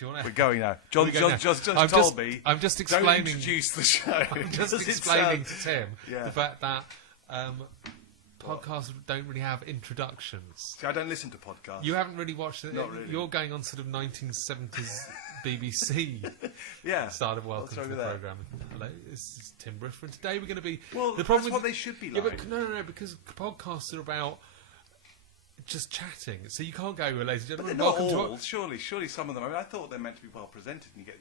We're going now. John just told me. I'm just explaining. Don't introduce the show. I'm just explaining to Tim the fact that podcasts don't really have introductions. See, I don't listen to podcasts. You haven't really watched it. Not really. You're going on sort of 1970s BBC side of Welcome to the Programme. Hello, this is Tim Burton. Today we're going to be... Well, that's what they should be like. Yeah, but no, because podcasts are about... just chatting, so you can't go, ladies and gentlemen. But they're not all. Surely some of them. I mean, I thought they're meant to be well presented, and you get,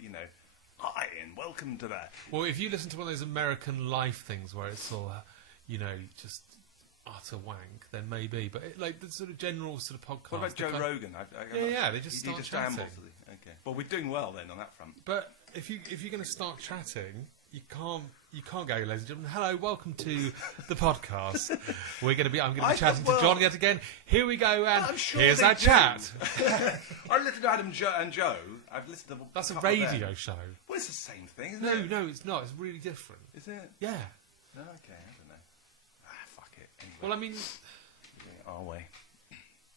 hi and welcome to that. Well, if you listen to one of those American Life things where it's all, just utter wank, then maybe. But like the sort of general sort of podcast. What about Joe Rogan? They just start chatting. Okay. Well, we're doing well then on that front. But if you're going to start chatting. You can't go, ladies and gentlemen. Hello, welcome to the podcast. I'm going to be chatting to John yet again. Here we go, and here's our chat. I listened to Adam and Joe. I've listened to. That's a radio show. Well, it's the same thing, isn't it? No, it's not. It's really different. Is it? Yeah. No, okay, I don't know. Fuck it. Anyway. Well, I mean, our way.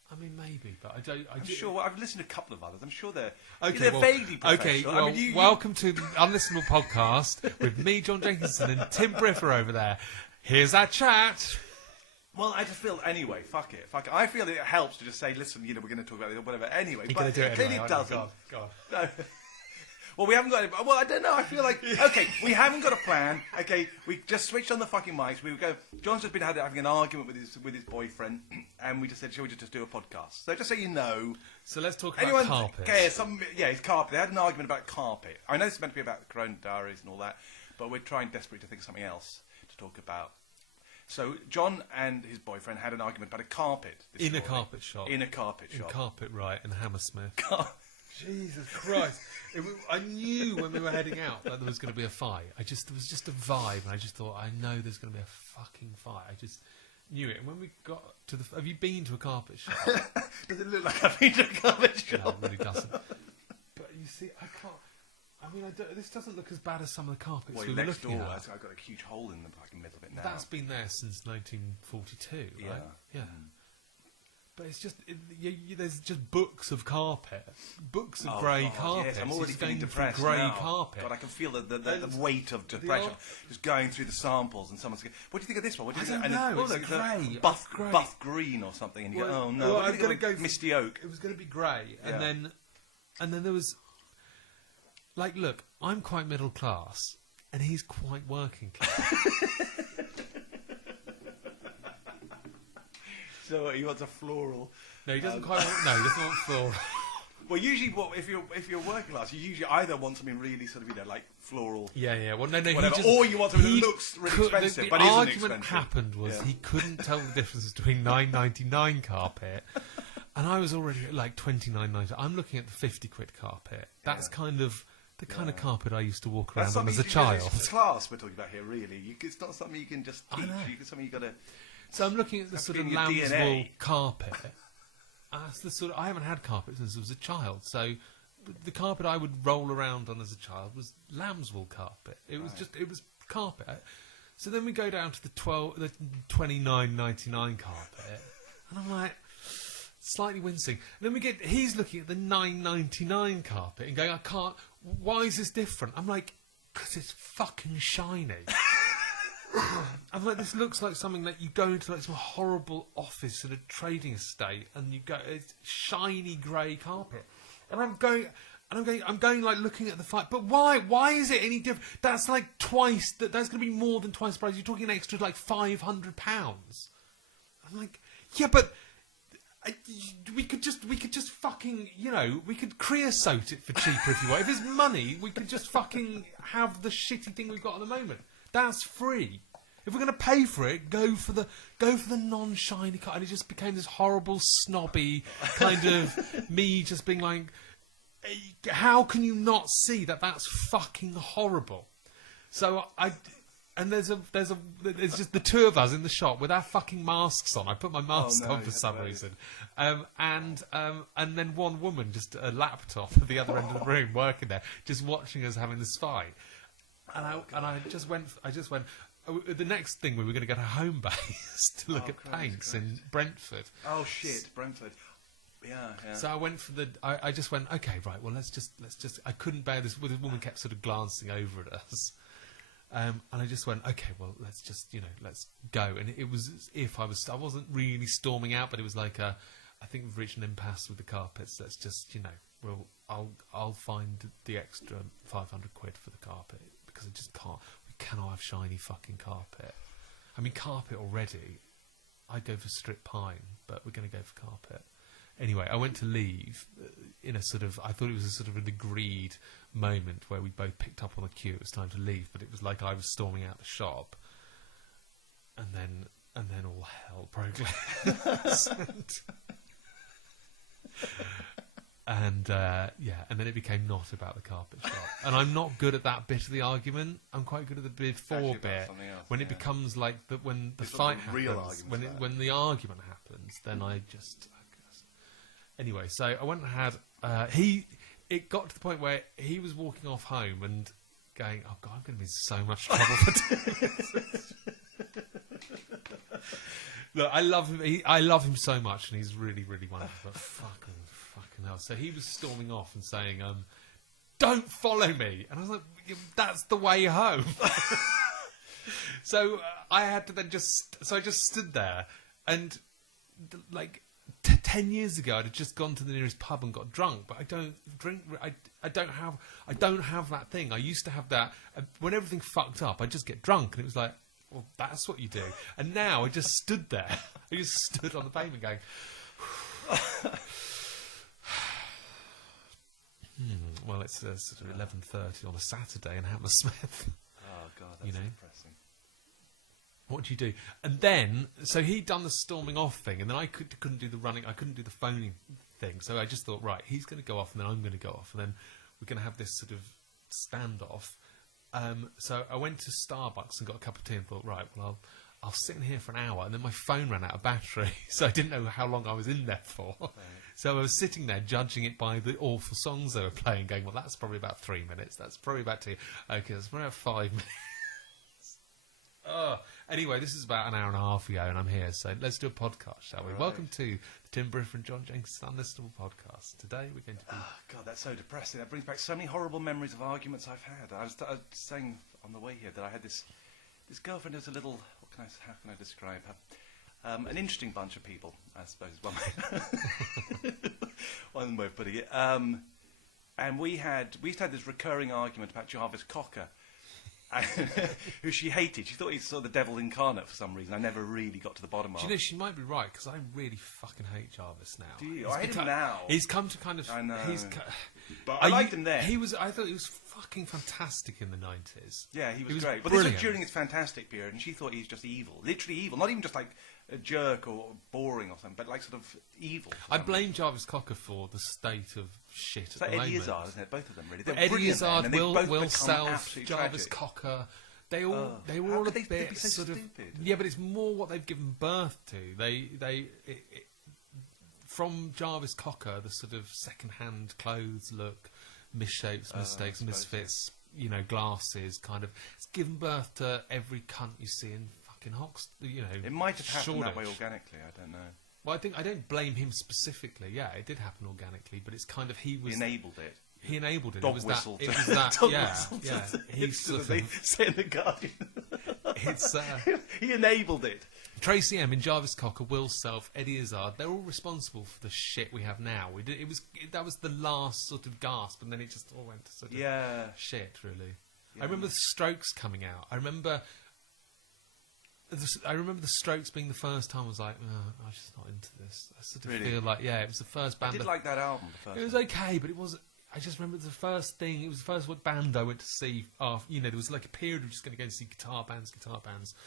I mean, maybe, but I don't. I'm sure. Well, I've listened to a couple of others. I'm sure they're vaguely professional. Okay, well, welcome to the Unlistenable podcast with me, John Jenkinson, and Tim Burton over there. Here's our chat. Well, I just feel anyway. Fuck it. I feel it helps to just say, listen, we're going to talk about it or whatever. Anyway, you're going to do it anyway. Clearly, it doesn't. God. No. Well, we haven't got it. Well, I don't know. I feel like, okay, we haven't got a plan. Okay, we just switched on the fucking mics. We would go. John's just been having an argument with his boyfriend, and we just said, shall we just do a podcast? So just so you know. So let's talk about carpet. Okay, it's carpet. They had an argument about carpet. I know this is meant to be about the Corona Diaries and all that, but we're trying desperately to think of something else to talk about. So John and his boyfriend had an argument about a carpet. In a carpet shop. In a carpet shop. In Carpet Right in Hammersmith. Jesus Christ. I knew when we were heading out that there was going to be a fight. There was just a vibe, and I just thought, I know there's going to be a fucking fight. I just knew it. And when we got to have you been to a carpet shop? Does it look like I've been to a carpet shop? No, it really doesn't. But you see, I can't... I mean, this doesn't look as bad as some of the carpets we were next looking door, at. I've got a huge hole in the fucking middle of it now. That's been there since 1942, right? Yeah. But it's just, there's just books of carpet. Books of grey carpet. Yes, I'm already feeling depressed grey now. carpet. God, I can feel the weight of depression just going through the samples, and someone's going, what do you think of this one? What do you think I don't know, it's grey. Buff green or something, and you go, oh no, I'm going to go Misty Oak. It was going to be grey, and then there was, like, look, I'm quite middle class, and he's quite working class. So he wants a floral. No, he doesn't quite want... No, he doesn't want floral. Well, usually, if you're working class, you usually either want something really sort of, like floral. Yeah. Well, no. Whatever. Or you want something that looks really expensive, but isn't expensive. The argument happened was he couldn't tell the difference between $9.99 carpet, and I was already at like $29.99. I'm looking at the 50 quid carpet. That's kind of the kind of carpet I used to walk around on as a child. It's class we're talking about here, really. It's not something you can just teach. It's something you've got to... So I'm looking at the sort of lambswool carpet. That's the sort of, I haven't had carpet since I was a child. So the carpet I would roll around on as a child was lambswool carpet. It was it was carpet. So then we go down to the $29.99 carpet, and I'm like slightly wincing. And then he's looking at the $9.99 carpet and going, I can't. Why is this different? I'm like, because it's fucking shiny. I'm like, this looks like something that you go into like some horrible office at a trading estate, and you go, it's shiny grey carpet, and I'm going like looking at the fight. But why? Why is it any different? That's like twice. That's going to be more than twice the price. You're talking an extra like £500. I'm like, yeah, but we could just fucking, we could creosote it for cheaper if you want. If it's money, we could just fucking have the shitty thing we've got at the moment. That's free. If we're going to pay for it, go for the non-shiny car. And it just became this horrible, snobby kind of me just being like, how can you not see that that's fucking horrible? So there's just the two of us in the shop with our fucking masks on. I put my mask on for some reason, and then one woman just a laptop at the other end of the room working there, just watching us having this fight. And I just went. The next thing we were going to go to Home Base to look at paints in Brentford. Oh shit, Brentford! Yeah. So I went for I just went, okay, right. Well, let's just. I couldn't bear this. Well, the woman kept sort of glancing over at us, and I just went, okay, well, let's just, let's go. And it was as if I wasn't really storming out, but it was like I think we've reached an impasse with the carpets. Let's just, I'll find the extra 500 quid for the carpet because I just can't. We cannot have shiny fucking carpet. I mean, carpet already. I'd go for strip pine, but we're going to go for carpet. Anyway, I went to leave in a sort of... I thought it was a sort of an agreed moment where we both picked up on the cue. It was time to leave, but it was like I was storming out the shop. And then all hell broke loose. And then it became not about the carpet shop. And I'm not good at that bit of the argument. I'm quite good at the before bit. When it becomes like when the fight happens, when the argument happens, then I just... Anyway, so I went and had... It got to the point where he was walking off home and going, oh, God, I'm going to be in so much trouble for doing this. Look, I love him. I love him so much, and he's really, really wonderful. But fucking hell. So he was storming off and saying, don't follow me. And I was like, that's the way home. So I had to then I just stood there and, 10 years ago, I'd have just gone to the nearest pub and got drunk, but I don't drink. I don't have that thing. I used to have that. When everything fucked up, I'd just get drunk, and it was like, well, that's what you do. And now I just stood there. I just stood on the pavement going, well, it's sort of 11:30 on a Saturday in Hammersmith. Oh God, that's depressing. What do you do? And then, so he'd done the storming off thing, and then I couldn't do the running, I couldn't do the phoning thing. So I just thought, right, he's going to go off, and then I'm going to go off, and then we're going to have this sort of standoff. So I went to Starbucks and got a cup of tea and thought, right, well, I'll sit in here for an hour, and then my phone ran out of battery, so I didn't know how long I was in there for. Right. So I was sitting there judging it by the awful songs they were playing, going, well, that's probably about 3 minutes, that's probably about 2. Okay, that's probably about 5 minutes. Anyway, this is about an hour and a half ago, and I'm here, so let's do a podcast, shall we? Right. Welcome to the Tim Burton and John Jenkins Unlistenable podcast. Today we're going to be... Oh, God, that's so depressing. That brings back so many horrible memories of arguments I've had. I was saying on the way here that I had this girlfriend who's a little... how can I describe her? An interesting bunch of people, I suppose, one way of putting it. And we used to have this recurring argument about Jarvis Cocker, who she hated. She thought he saw the devil incarnate for some reason. I never really got to the bottom of it. Do you know, she might be right, because I really fucking hate Jarvis now. Do you? I hate him now. He's come to kind of... I know. But I liked him then. I thought he was fucking fantastic in the 90s. Yeah, he was great. But brilliant. This was during his fantastic period, and she thought he was just evil. Literally evil. Not even just like a jerk or boring or something, but like sort of evil. I blame Jarvis Cocker for the state of shit at the moment. Eddie Izzard, isn't it? Both of them, really. Eddie Izzard, Will Self, Jarvis Cocker... They were all a bit so sort of stupid? Yeah, but it's more what they've given birth to. From Jarvis Cocker, the sort of second-hand clothes look, misshapes, mistakes, misfits, glasses, kind of. It's given birth to every cunt you see in fucking Hoxton. It might have happened Shoreditch. that way organically. I don't know. Well, I don't blame him specifically. Yeah, it did happen organically, but it's kind of He enabled it. He enabled it. Dog whistle. It was that. Yeah. He's sort of say in the Guardian. It's he enabled it. Tracy M, in Jarvis Cocker, Will Self, Eddie Izzard, they're all responsible for the shit we have now. That was the last sort of gasp, and then it just all went to sort of shit, really. Yeah. I remember the Strokes coming out. I remember the Strokes being the first time I was like, I'm just not into this. I sort of feel like, it was the first band. I did like that album. It was okay, but it wasn't. I just remember the first thing. It was the first band I went to see. After, there was like a period of just going to go and see guitar bands.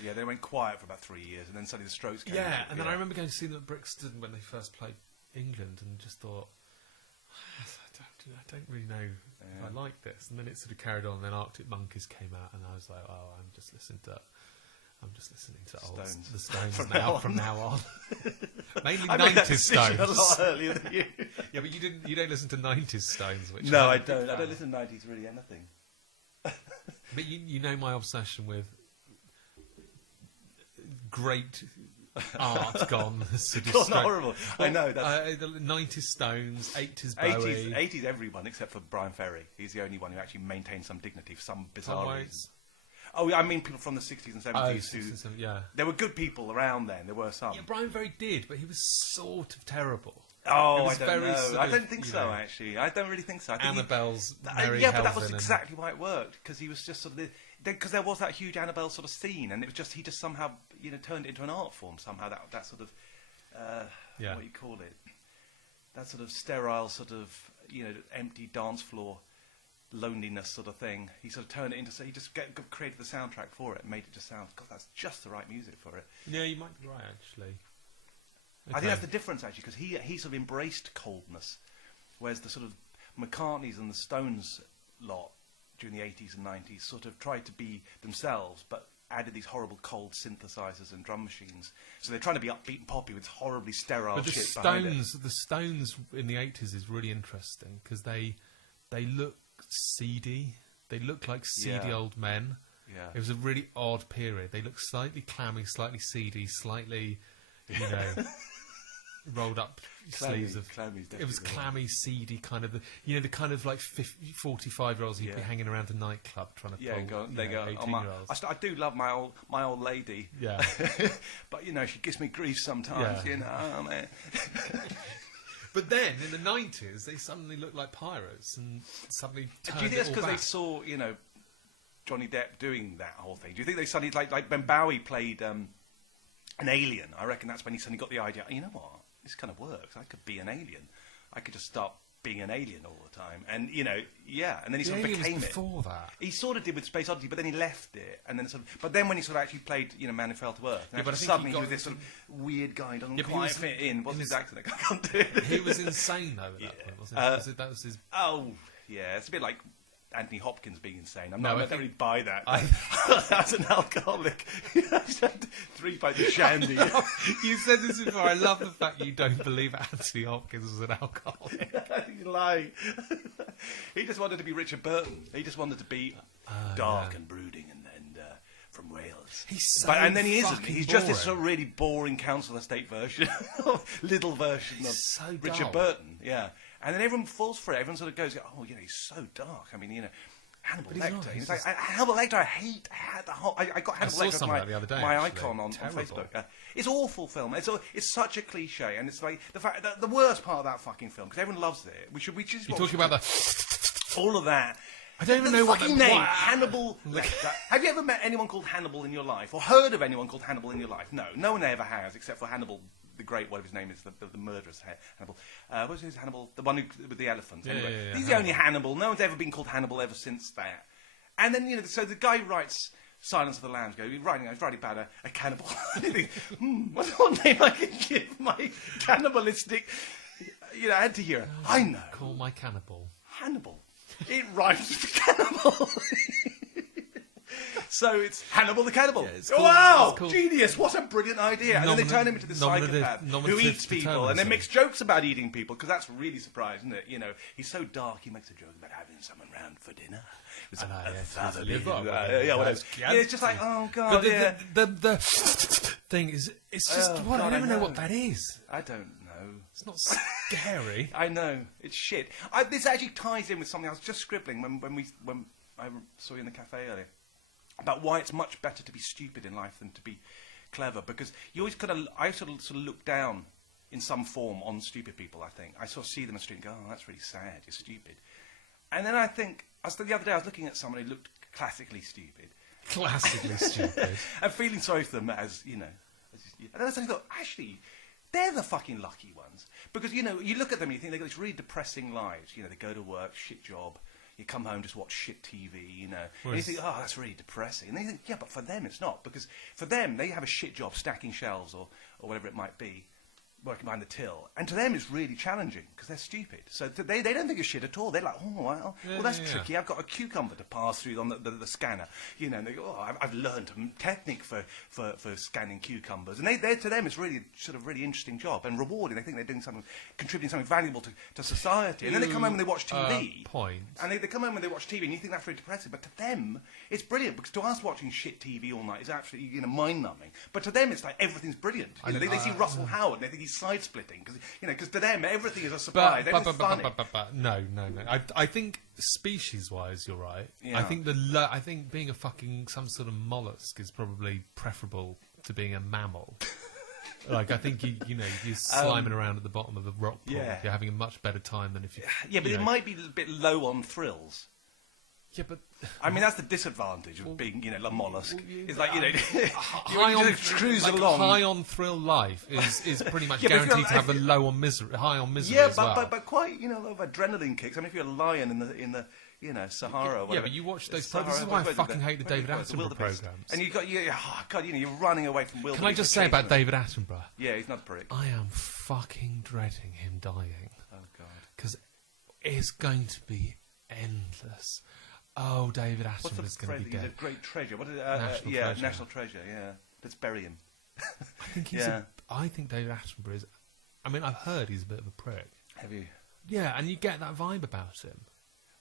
Yeah, they went quiet for about 3 years, and then suddenly the Strokes came. Yeah, and then I remember going to see them at Brixton when they first played England, and just thought, I don't really know if I like this. And then it sort of carried on. And then Arctic Monkeys came out, and I was like, I'm just listening to the Stones from now on. Mainly 90s Stones. A lot earlier than you. Yeah, but you don't listen to 90s Stones. Which no, I don't. I don't listen to 90s really anything. But you know my obsession with great art gone. Sort of Gone horrible. I know. The 90s Stones, 80s Bowie. 80s everyone except for Bryan Ferry. He's the only one who actually maintained some dignity for some bizarre reason. Oh, I mean people from the 60s and 70s yeah. There were good people around then. There were some. Yeah, Bryan Ferry did, but he was sort of terrible. Oh, I don't know. I don't think so, actually. I don't really think so. I think Annabelle's Mary yeah, but that Helvin was exactly why it worked, because he was just sort of... Because there was that huge Annabelle sort of scene, and it was just... He just somehow, turned it into an art form somehow, that sort of... what do you call it? That sort of sterile sort of, empty dance floor loneliness sort of thing. He sort of turned it into... So he just created the soundtrack for it and made it just sound... God, that's just the right music for it. Yeah, you might be right, actually. Okay. I think that's the difference, actually, because he sort of embraced coldness, whereas the sort of McCartneys and the Stones lot during the 80s and 90s sort of tried to be themselves, but added these horrible cold synthesizers and drum machines. So they're trying to be upbeat and poppy with horribly sterile shit behind it. The Stones in the 80s is really interesting, because they look seedy. They look like seedy old men. Yeah. It was a really odd period. They look slightly clammy, slightly seedy, slightly... rolled up sleeves of... It was clammy, seedy kind of... the kind of like 45-year-olds you'd be hanging around a nightclub trying to pull 18-year-olds. I do love my old lady. Yeah. But, she gives me grief sometimes, man. But then, in the 90s, they suddenly looked like pirates and suddenly turned Do you think that's because they saw, Johnny Depp doing that whole thing? Do you think they suddenly... Like when Bowie played... an alien, I reckon that's when he suddenly got the idea, you know what, this kind of works, I could be an alien. I could just start being an alien all the time. And, and then he sort of became it. Before that. He sort of did with Space Oddity, but then he left it. And then but then when he sort of actually played, Man Who Fell to Earth, but suddenly he was this sort of weird guy, doesn't quite fit in. What's his accent? I can't do it. He was insane, though, at that point, wasn't he? That was his... Oh, yeah, it's a bit like... Anthony Hopkins being insane. I don't really buy that. As an alcoholic, 3 pints of shandy. You said this before. I love the fact you don't believe Anthony Hopkins was an alcoholic. You're lying. He just wanted to be Richard Burton. He just wanted to be dark and brooding and from Wales. And then he isn't. He's just this sort of really boring council estate version, little version of Richard Burton. Yeah. And then everyone falls for it. Everyone sort of goes, oh, he's so dark. I mean, Hannibal Lecter. He's like, Hannibal Lecter, I got Hannibal Lecter as my icon on Facebook. It's an awful film. It's such a cliche. And it's like, the fact that the worst part of that fucking film, because everyone loves it. We just You're talking about all of that. I don't even know what the name. Hannibal Lecter. Have you ever met anyone called Hannibal in your life? Or heard of anyone called Hannibal in your life? No. No one ever has, except for Hannibal the Great, whatever his name is, the murderous Hannibal. What's his Hannibal? The one with the elephants. Anyway, he's the only Hannibal. No one's ever been called Hannibal ever since that. And then, so the guy writes Silence of the Lambs. He's writing about a cannibal. what name I can give my cannibalistic, anti-hero? I know. Call my cannibal. Hannibal. It rhymes with cannibal. So it's Hannibal the Cannibal. Yeah, wow, genius! What a brilliant idea! And then they turn him into this psychopath who eats people and then makes jokes about eating people, because that's really surprising, isn't it? He's so dark. He makes a joke about having someone round for dinner. It's just like, oh god. But the thing is, it's just I don't even know what that is. I don't know. It's not scary. I know it's shit. This actually ties in with something I was just scribbling when I saw you in the cafe earlier, about why it's much better to be stupid in life than to be clever, because you always I sort of look down in some form on stupid people. I think I sort of see them in the street and go, oh, that's really sad, you're stupid. And then I think, the other day I was looking at someone who looked classically stupid. Classically stupid. And feeling sorry for them as, and then I suddenly thought, actually, they're the fucking lucky ones. Because, you look at them and you think they've got these really depressing lives. They go to work, shit job. You come home, just watch shit TV, And you think, oh, that's really depressing. And then you think, yeah, but for them it's not. Because for them, they have a shit job stacking shelves or whatever it might be. working behind the till, and to them it's really challenging because they're stupid. So they don't think of shit at all. They're like, oh, well, that's tricky. I've got a cucumber to pass through on the scanner, you know. And they go, oh, I've learned a technique for scanning cucumbers, and they to them it's really sort of really interesting job and rewarding. They think they're doing something, contributing something valuable to society. And then they come home and they watch TV. And they come home and they watch TV, and you think that's very depressing. But to them, it's brilliant because to us watching shit TV all night is absolutely mind numbing. But to them, it's like everything's brilliant. You know, they see Russell Howard and they think he's side splitting because to them everything is a surprise. No. I think species-wise, you're right. Yeah. I think being a fucking some sort of mollusk is probably preferable to being a mammal. Like I think you're sliming around at the bottom of a rock pool. Yeah. You're having a much better time than if you. Yeah, but it might be a bit low on thrills. Yeah, but I mean that's the disadvantage of being, a mollusk. It's like high on cruise like along. High on thrill life is pretty much guaranteed to have a high on misery. Yeah, as well. but quite a lot of adrenaline kicks. I mean, if you're a lion in the Sahara or whatever. Yeah, but you watch those. This is why I fucking hate the David Attenborough programs. And you're running away from wilderness. Can I just say about David Attenborough? Yeah, he's not a prick. I am fucking dreading him dying. Oh God. Because it's going to be endless. Oh, David Attenborough is going to be dead. He's a great treasure. What is it? Treasure. National treasure. Yeah, let's bury him. I think David Attenborough is. I mean, I've heard he's a bit of a prick. Have you? Yeah, and you get that vibe about him.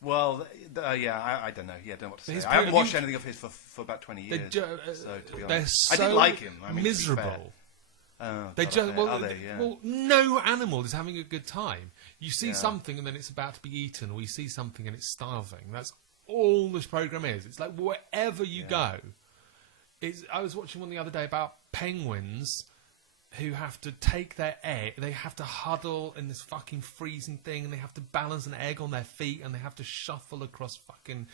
Well, I don't know. Yeah, I don't know what to say. I haven't watched anything of his for about 20 years. So, to be honest, I did like him. I mean, miserable. Oh, they God, just yeah. well, no animal is having a good time. You see something and then it's about to be eaten, or you see something and it's starving. That's all this program is. It's like wherever you go. I was watching one the other day about penguins who have to take their egg. They have to huddle in this fucking freezing thing, and they have to balance an egg on their feet, and they have to shuffle across fucking,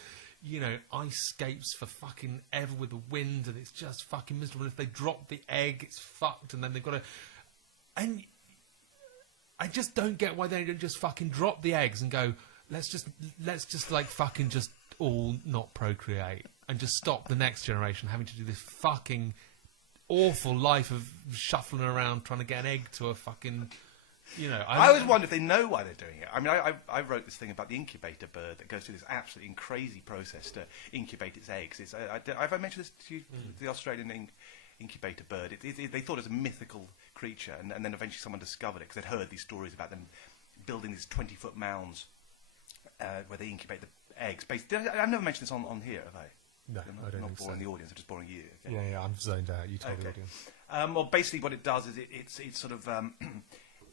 ice scapes for fucking ever with the wind, and it's just fucking miserable. And if they drop the egg, it's fucked, and then they've got to. And I just don't get why they don't just fucking drop the eggs and go, let's just like fucking just all not procreate and just stop the next generation having to do this fucking awful life of shuffling around trying to get an egg to a fucking, I always wonder if they know why they're doing it. I mean, I wrote this thing about the incubator bird that goes through this absolutely crazy process to incubate its eggs. Have I mentioned this to you? The Australian incubator bird. They thought it was a mythical creature, and then eventually someone discovered it because they'd heard these stories about them building these 20-foot mounds where they incubate the eggs. I've never mentioned this on here, have I? No, I don't not think boring so. the audience, I'm just boring you. Okay. Yeah, I'm zoned out. You told the audience. Well, basically what it does is it's sort of,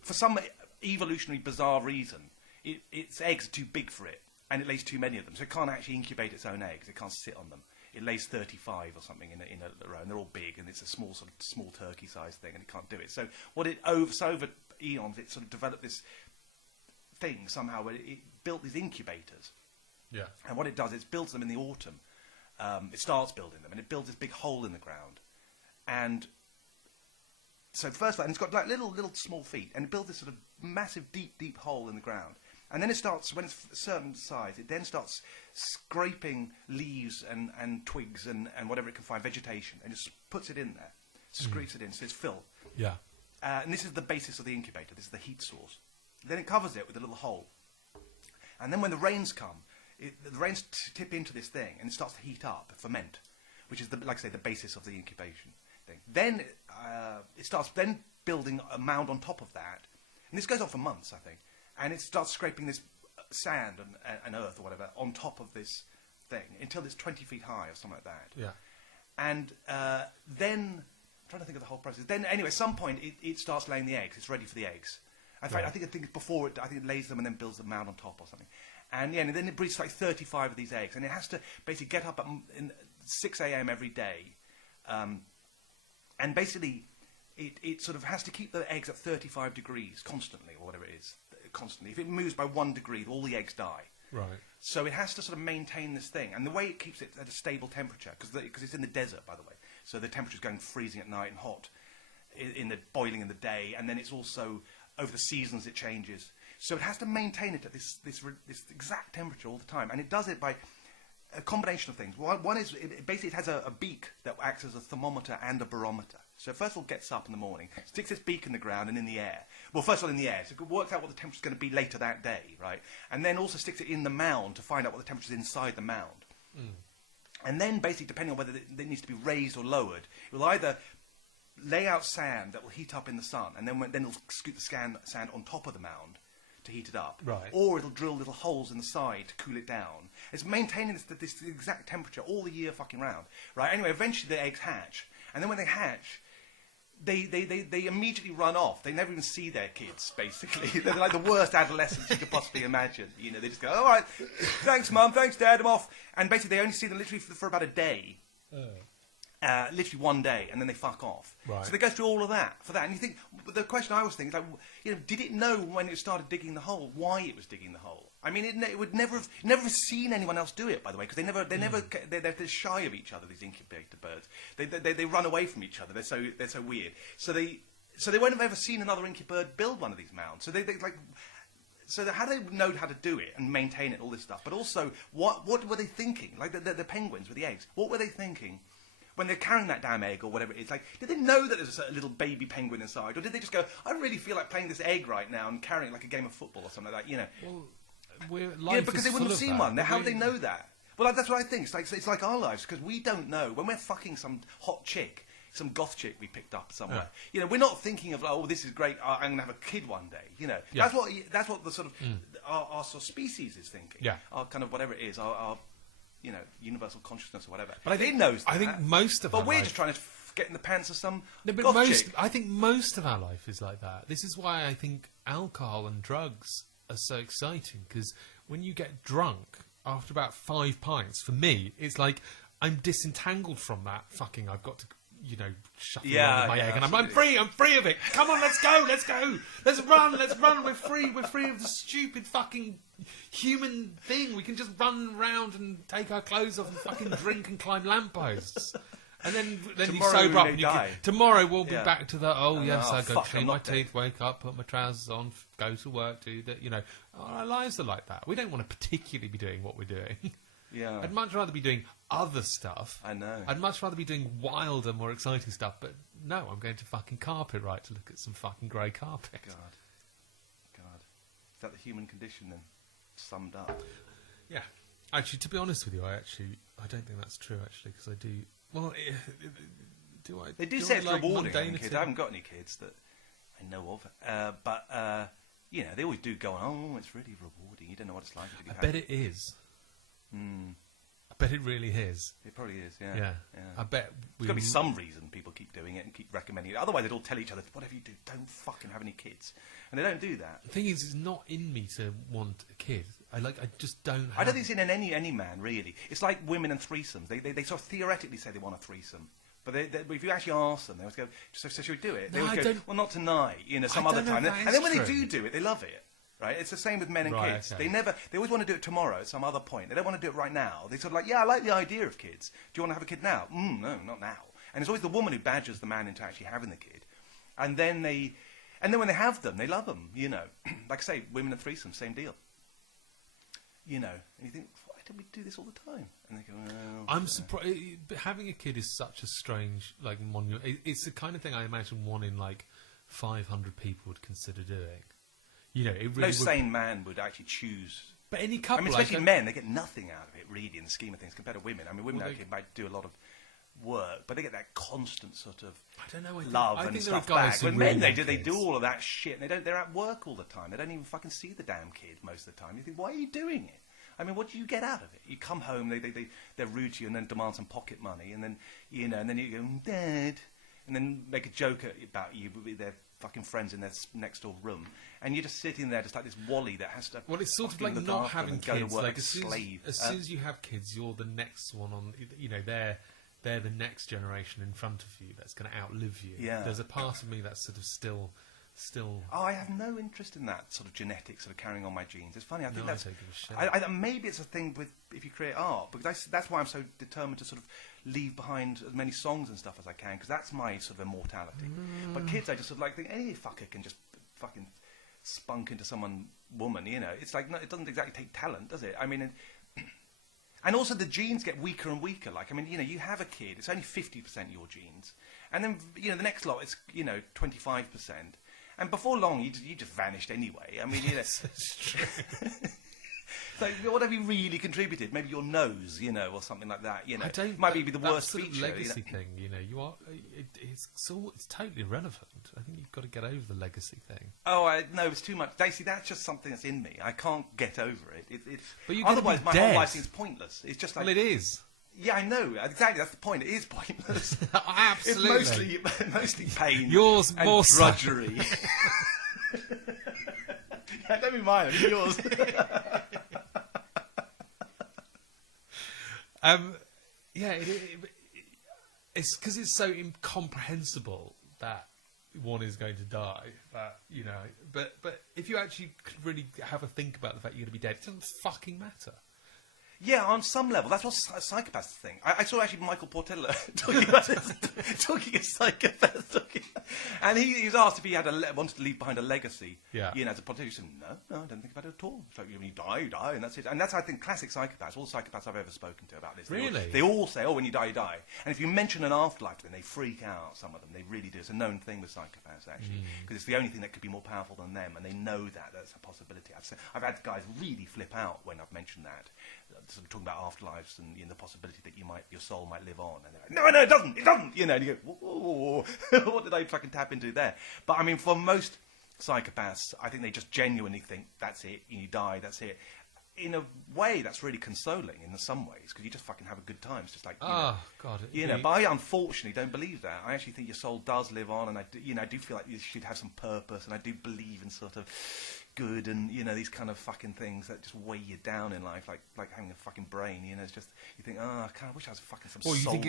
for some evolutionary bizarre reason, its eggs are too big for it, and it lays too many of them, so it can't actually incubate its own eggs. It can't sit on them. It lays 35 or something in a row, and they're all big, and it's a small turkey-sized thing, and it can't do it. So over eons, it sort of developed this thing somehow where it built these incubators. Yeah. And what it does is it builds them in the autumn. It starts building them, and it builds this big hole in the ground. And so first of all, and it's got like little small feet, and it builds this sort of massive, deep hole in the ground. And then it starts, when it's a certain size, it then starts scraping leaves and twigs and whatever it can find, vegetation, and just puts it in there, scrapes it in, so it's fill. Yeah. And this is the basis of the incubator. This is the heat source. Then it covers it with a little hole. And then when the rains come, the rains tip into this thing, and it starts to heat up, ferment, which is, like I say, the basis of the incubation thing. Then it starts then building a mound on top of that. And this goes on for months, I think. And it starts scraping this sand and earth or whatever on top of this thing until it's 20 feet high or something like that. Yeah. And then, I'm trying to think of the whole process. Then, anyway, at some point, it starts laying the eggs. It's ready for the eggs. In fact, I think before it leays them and then builds the mound on top or something. And then it breeds like 35 of these eggs, and it has to basically get up at 6 a.m. every day, and basically it sort of has to keep the eggs at 35 degrees constantly, or whatever it is, constantly. If it moves by 1 degree, all the eggs die. Right. So it has to sort of maintain this thing, and the way it keeps it at a stable temperature, because it's in the desert, by the way, so the temperature's going freezing at night and hot, boiling in the day, and then it's also over the seasons it changes. So it has to maintain it at this exact temperature all the time, and it does it by a combination of things. One is it has a beak that acts as a thermometer and a barometer. So first of all, gets up in the morning, sticks its beak in the ground and in the air. Well, first of all in the air, so it works out what the temperature's going to be later that day, right? And then also sticks it in the mound to find out what the temperature's inside the mound. And then basically, depending on whether it needs to be raised or lowered, it will either lay out sand that will heat up in the sun, and then it'll scoop the sand on top of the mound to heat it up. Right. Or it'll drill little holes in the side to cool it down. It's maintaining this exact temperature all the year fucking round. Right? Anyway, eventually the eggs hatch. And then when they hatch, they immediately run off. They never even see their kids, basically. They're like the worst adolescents you could possibly imagine. You know, they just go, all right, thanks, Mum, thanks, Dad, I'm off. And basically they only see them literally for about a day. Literally one day, and then they fuck off. Right. So they go through all of that for that. And you think, the question I was thinking is, like, you know, did it know when it started digging the hole why it was digging the hole? I mean, it would never have seen anyone else do it, by the way, because they're shy of each other. These incubator birds, they run away from each other. They're so weird. So they won't have ever seen another incubator bird build one of these mounds. So how do they know how to do it and maintain it, all this stuff? But also, what were they thinking? Like the penguins with the eggs, what were they thinking when they're carrying that damn egg or whatever it is? Like, did they know that there's a little baby penguin inside, or did they just go, I really feel like playing this egg right now and carrying it like a game of football or something like that? You know. Well, Because they wouldn't have seen one. How would they know that? Well, that's what I think. It's like our lives, because we don't know. When we're fucking some hot chick, some goth chick we picked up somewhere, you know, we're not thinking of, oh, this is great, I'm going to have a kid one day, you know. Yeah. That's what the sort of, our sort of species is thinking. Yeah. Our kind of whatever it is, our you know, universal consciousness or whatever. But I think it knows that. I think most of But we're just trying to get in the pants of some chick. I think most of our life is like that. This is why I think alcohol and drugs are so exciting, because when you get drunk after about 5 pints, for me, it's like I'm disentangled from that fucking, I've got to, you know, shuffle around with my egg, and I'm free of it. Come on, let's go, let's run, we're free of the stupid fucking human thing. We can just run around and take our clothes off and fucking drink and climb lampposts. And then you sober up. Tomorrow we'll be back to the, I go clean my teeth, wake up, put my trousers on, go to work, do that. You know, our lives are like that. We don't want to particularly be doing what we're doing. Yeah. I'd much rather be doing other stuff. I know. I'd much rather be doing wilder, more exciting stuff. But no, I'm going to fucking carpet ride to look at some fucking grey carpet. God. Is that the human condition then, summed up? Yeah. Actually, to be honest with you, I don't think that's true. Actually, because I do. Well, do I? They do say it's rewarding having kids. I haven't got any kids that I know of, but you know, they always do go on. Oh, it's really rewarding. You don't know what it's like. I bet it is. I bet it really is. It probably is. Yeah. Yeah. I bet there's got to be some reason people keep doing it and keep recommending it. Otherwise, they'd all tell each other, whatever you do, don't fucking have any kids. And they don't do that. The thing is, it's not in me to want a kid. I just don't. I don't think it's in any man really. It's like women and threesomes. They sort of theoretically say they want a threesome, but if you actually ask them, they always go, so should we do it? They always go, well, not tonight. You know, some other time. And then when they do it, they love it. Right, it's the same with men and kids. Okay. They always want to do it tomorrow at some other point. They don't want to do it right now. They sort of like, yeah, I like the idea of kids. Do you want to have a kid now? No, not now. And it's always the woman who badgers the man into actually having the kid. And then when they have them, they love them. You know, like I say, women and threesomes, same deal. You know, and you think, why don't we do this all the time? And they go, oh, I'm surprised. Having a kid is such a strange, like, monument. It's the kind of thing I imagine one in like 500 people would consider doing. You know, it really no sane man would actually choose. But any couple, I mean, especially men, they get nothing out of it, really, in the scheme of things, compared to women. I mean, women actually might do a lot of work, but they get that constant sort of love and stuff back. But men, they do all of that shit, and they're at work all the time. They don't even fucking see the damn kid most of the time. You think, why are you doing it? I mean, what do you get out of it? You come home, they're rude to you, and then demand some pocket money, and then you know, and then you go, Dad, and then make a joke about you with their fucking friends in their next door room, and you're just sitting there just like this Wally that has to. Well, it's sort of like not having kids. Like as soon as you have kids, you're the next one on. You know, they're the next generation in front of you that's going to outlive you. Yeah. There's a part of me that's sort of still. Oh, I have no interest in that sort of genetics, sort of carrying on my genes. It's funny. I think that's. I don't give a shit. Maybe it's a thing with if you create art, because that's why I'm so determined to sort of leave behind as many songs and stuff as I can, because that's my sort of immortality. But kids, I just sort of like think any fucker can just fucking spunk into woman. You know, it's like it doesn't exactly take talent, does it? I mean, And also the genes get weaker and weaker. Like, I mean, you have a kid, it's only 50% your genes. And then, the next lot, it's, 25%. And before long, you just vanished anyway. I mean, Yes, it's true. So what have you really contributed? Maybe your nose, or something like that. I don't. Might be the worst sort of feature. legacy thing, you are. It's totally irrelevant. I think you've got to get over the legacy thing. Oh, no, it's too much. Daisy, that's just something that's in me. I can't get over it. But you're otherwise, my dead. whole life seems pointless. It's just like. Well, it is. Yeah, I know. Exactly, that's the point. It is pointless. Absolutely. It's mostly pain. Yours and more drudgery. Don't be mine. I mean yours. It's because it's so incomprehensible that one is going to die. That but if you actually could really have a think about the fact you're going to be dead, it doesn't fucking matter. Yeah, on some level, that's what psychopaths think. I saw actually Michael Portela talking about this, talking of psychopaths, and he was asked if he wanted to leave behind a legacy. Yeah. As a politician, no, I don't think about it at all. It's like, when you die, and that's it. And that's, I think, classic psychopaths. All psychopaths I've ever spoken to about this. Really? They all say, when you die, you die. And if you mention an afterlife, then they freak out. Some of them, they really do. It's a known thing with psychopaths, actually, because it's the only thing that could be more powerful than them, and they know that's a possibility. I've had guys really flip out when I've mentioned that. Sort of talking about afterlives and the possibility that your soul might live on, and they're like, no, it doesn't, and you go, whoa, what did I fucking tap into there? But I mean, for most psychopaths, I think they just genuinely think that's it, you die, that's it. In a way, that's really consoling in some ways, because you just fucking have a good time. It's just like, God, but I unfortunately don't believe that. I actually think your soul does live on, and I do feel like you should have some purpose, and I do believe in sort of good and these kind of fucking things that just weigh you down in life, like having a fucking brain. It's just, you think, I kind of wish I was fucking some soulless you think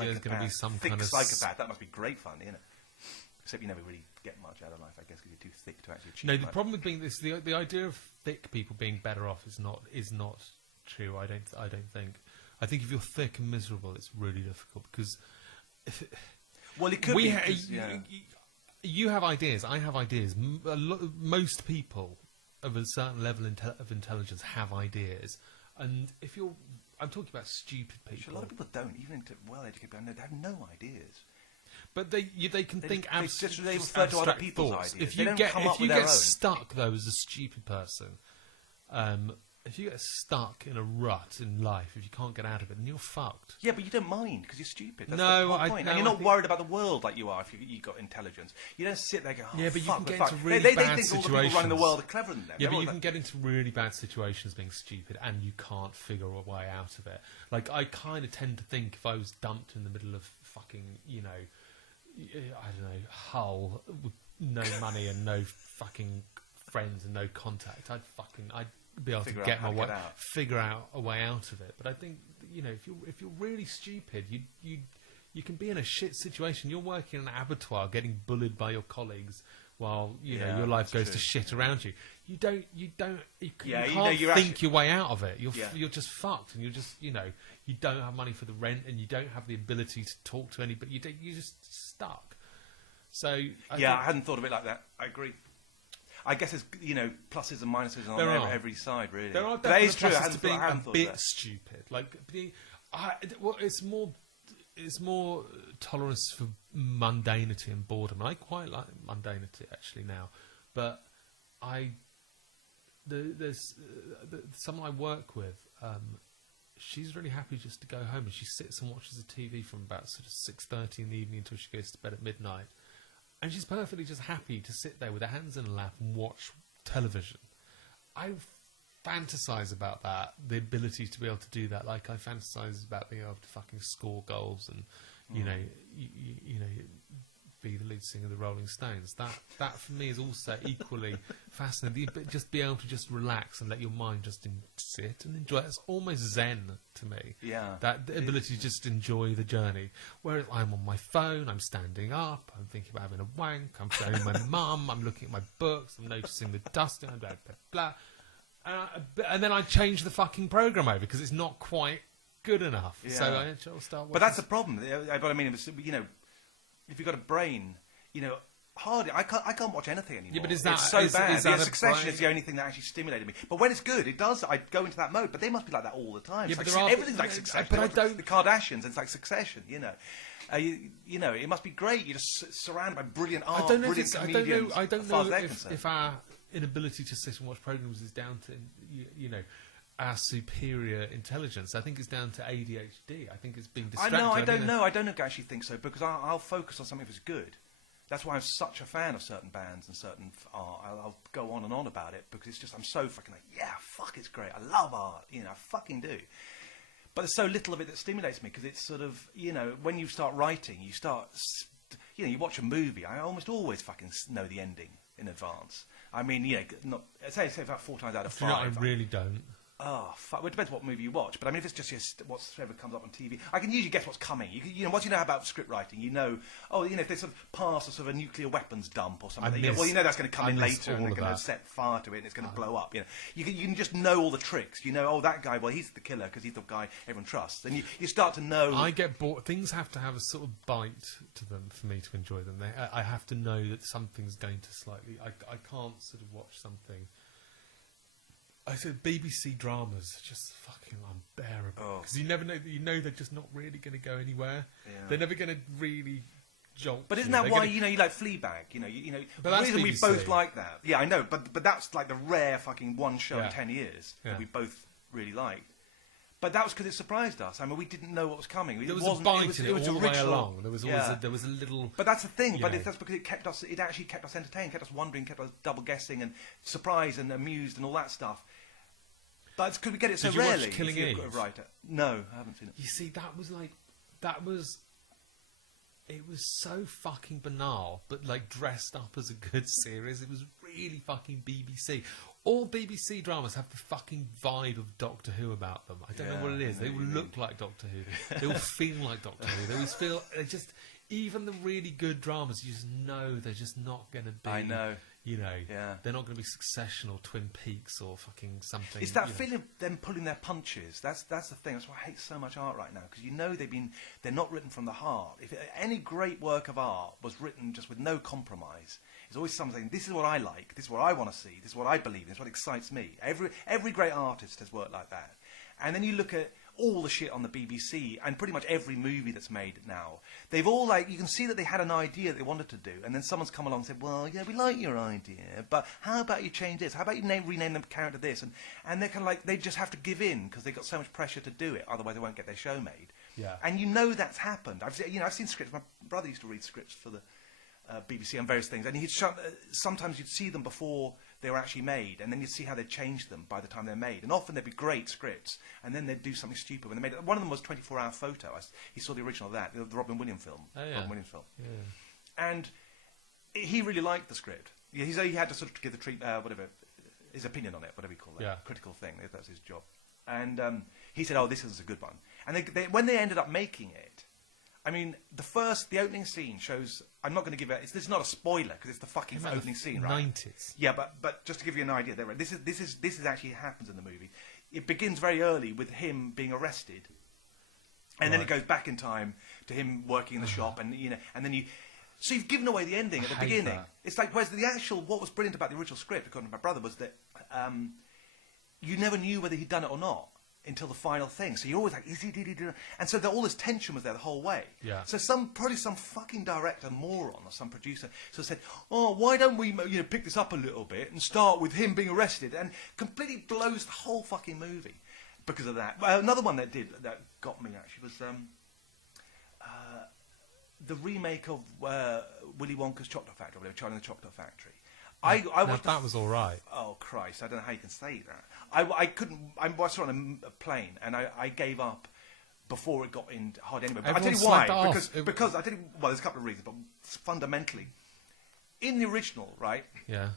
there's going to be some thick kind of psychopath. That must be great fun, Except you never really get much out of life, I guess, because you're too thick to actually achieve. No, the problem with being this, the idea of thick people being better off is not true. I don't think. I think if you're thick and miserable, it's really difficult because. Well, it could be. You have ideas. I have ideas. Most people of a certain level of intelligence have ideas, and I'm talking about stupid people. A lot of people don't, even well-educated people. They have no ideas. But they can think abstract. They refer to other people's thoughts. ideas. If you get stuck though as a stupid person, if you get stuck in a rut in life, if you can't get out of it, then you're fucked. Yeah, but you don't mind because you're stupid. That's no, the whole point. And you're not worried about the world like you are if you got intelligence. You don't sit there going, yeah, but you can get into really they bad think situations. all the people running the world are cleverer than them. Yeah, but you can get into really bad situations being stupid and you can't figure a way out of it. Like, I kind of tend to think if I was dumped in the middle of fucking, I don't know, Hull with no money and no fucking friends and no contact, I'd be able to figure out a way out of it. But I think if you're really stupid, you can be in a shit situation. You're working in an abattoir, getting bullied by your colleagues, while your life goes to shit around you. You can't think your way out of it. You're just fucked, and you don't have money for the rent, and you don't have the ability to talk to anybody. You're just stuck. So I hadn't thought of it like that. I agree. I guess there's pluses and minuses on every side, really. There are that is true. To being a bit stupid. Like it's more tolerance for mundanity and boredom. And I quite like mundanity actually now, but there's someone I work with. She's really happy just to go home, and she sits and watches the TV from about sort of 6:30 in the evening until she goes to bed at midnight. And she's perfectly just happy to sit there with her hands in her lap and watch television. I fantasize about that, the ability to be able to do that. Like I fantasize about being able to fucking score goals and, be the lead singer of the Rolling Stones. That for me is also equally fascinating. But just be able to just relax and let your mind just sit and enjoy it. It's almost zen to me. Yeah. That the ability to just enjoy the journey. Whereas I'm on my phone, I'm standing up, I'm thinking about having a wank, I'm phoning my mum, I'm looking at my books, I'm noticing the dusting, I'm blah, blah, blah. And then I change the fucking programme over because it's not quite good enough. Yeah. So I'll start watching. But that's the problem. But I mean, if you've got a brain, hardly. I can't watch anything anymore. Yeah, but is that it's so bad? Succession Bryan... is the only thing that actually stimulated me. But when it's good, it does. I go into that mode. But they must be like that all the time. Yeah, but everything's like Succession. But I don't. The Kardashians. It's like Succession. You know. You know, it must be great. You're just surrounded by brilliant art, brilliant comedians. I don't know if our inability to sit and watch programs is down to, you know, our superior intelligence. I think it's down to ADHD. I think it's being distracted. I don't know. I don't actually think so, because I'll focus on something if it's good. That's why I'm such a fan of certain bands and certain art. I'll go on and on about it, because it's just, I'm so fucking like, yeah, fuck, it's great. I love art. You know, I fucking do. But there's so little of it that stimulates me, because it's sort of, you know, when you start writing, you watch a movie, I almost always fucking know the ending in advance. I mean, yeah, not say about 4 times out of 5. You know, I really don't. Oh, fuck. Well, it depends what movie you watch. But I mean, if it's just whatever comes up on TV, I can usually guess what's coming. You know, once you know about script writing, you know, if they sort of pass a sort of a nuclear weapons dump or something, you know that's going to come in later and they're going to set fire to it and it's going to blow up. You know, you can just know all the tricks. You know, oh, that guy, well, he's the killer because he's the guy everyone trusts. And you start to know. I get bored. Things have to have a sort of bite to them for me to enjoy them. I have to know that something's going to slightly. I can't sort of watch something. I said BBC dramas are just fucking unbearable, because you never know. You know they're just not really going to go anywhere. Yeah. They're never going to really jolt. But isn't that why you like Fleabag? You know. But the reason we both like that. Yeah, I know. But that's like the rare fucking one show in 10 years that we both really liked. But that was because it surprised us. I mean, we didn't know what was coming. There was a bite in it all the way along. There was always there was a little. But that's the thing. But that's because it kept us. It actually kept us entertained, kept us wondering, kept us double guessing and surprised and amused and all that stuff. But it's because we get it so rarely. Did you watch Killing Eve? Writer. No, I haven't seen it. You see, it was so fucking banal, but like dressed up as a good series. It was really fucking BBC. All BBC dramas have the fucking vibe of Doctor Who about them. I don't know what it is. They all look like Doctor Who. They all feel like Doctor Who. They always feel. Even the really good dramas, you just know they're just not going to be. I know. You know, they're not going to be Succession or Twin Peaks or fucking something. It's that feeling of them pulling their punches. That's the thing. That's why I hate so much art right now, because you know they're not written from the heart. If any great work of art was written just with no compromise, it's always something. This is what I like. This is what I want to see. This is what I believe in. This is what excites me. Every great artist has worked like that. And then you look at all the shit on the BBC and pretty much every movie that's made now. They've all you can see that they had an idea that they wanted to do, and then someone's come along and said, well, yeah, we like your idea, but how about you change this? How about you rename the character this? And they're kind of they just have to give in because they've got so much pressure to do it, otherwise they won't get their show made. Yeah. And you know that's happened. I've seen scripts. My brother used to read scripts for the BBC on various things, and sometimes you'd see them before they were actually made, and then you'd see how they'd changed them by the time they're made. And often they'd be great scripts, and then they'd do something stupid when they made it. One of them was 24-Hour Photo. He saw the original of that, the Robin Williams film. Oh, yeah. Robin Williams film. Yeah. And he really liked the script. He had to sort of give his opinion on it, whatever you call that, critical thing. That's his job. And he said, oh, this is a good one. And when they ended up making it, I mean, the opening scene shows. I'm not going to give it. This is not a spoiler because it's the fucking opening scene, right? 90s. Yeah, but just to give you an idea, this is actually happens in the movie. It begins very early with him being arrested, and then it goes back in time to him working in the shop, and then you. So you've given away the ending at the beginning. That. It's like, whereas what was brilliant about the original script, according to my brother, was that you never knew whether he'd done it or not until the final thing. So you're always like, did he do it? And so all this tension was there the whole way. Yeah. So probably some fucking director, moron, or some producer, said, oh, why don't we pick this up a little bit and start with him being arrested, and completely blows the whole fucking movie because of that. Another one that got me actually was the remake of Willy Wonka's Chocolate Factory, or Charlie and the Chocolate Factory. That was all right. Oh Christ! I don't know how you can say that. I couldn't. I watched it on a plane, and I gave up before it got in hard anyway. But I tell you why. Because I tell you. Well, there's a couple of reasons, but fundamentally, in the original, right? Yeah.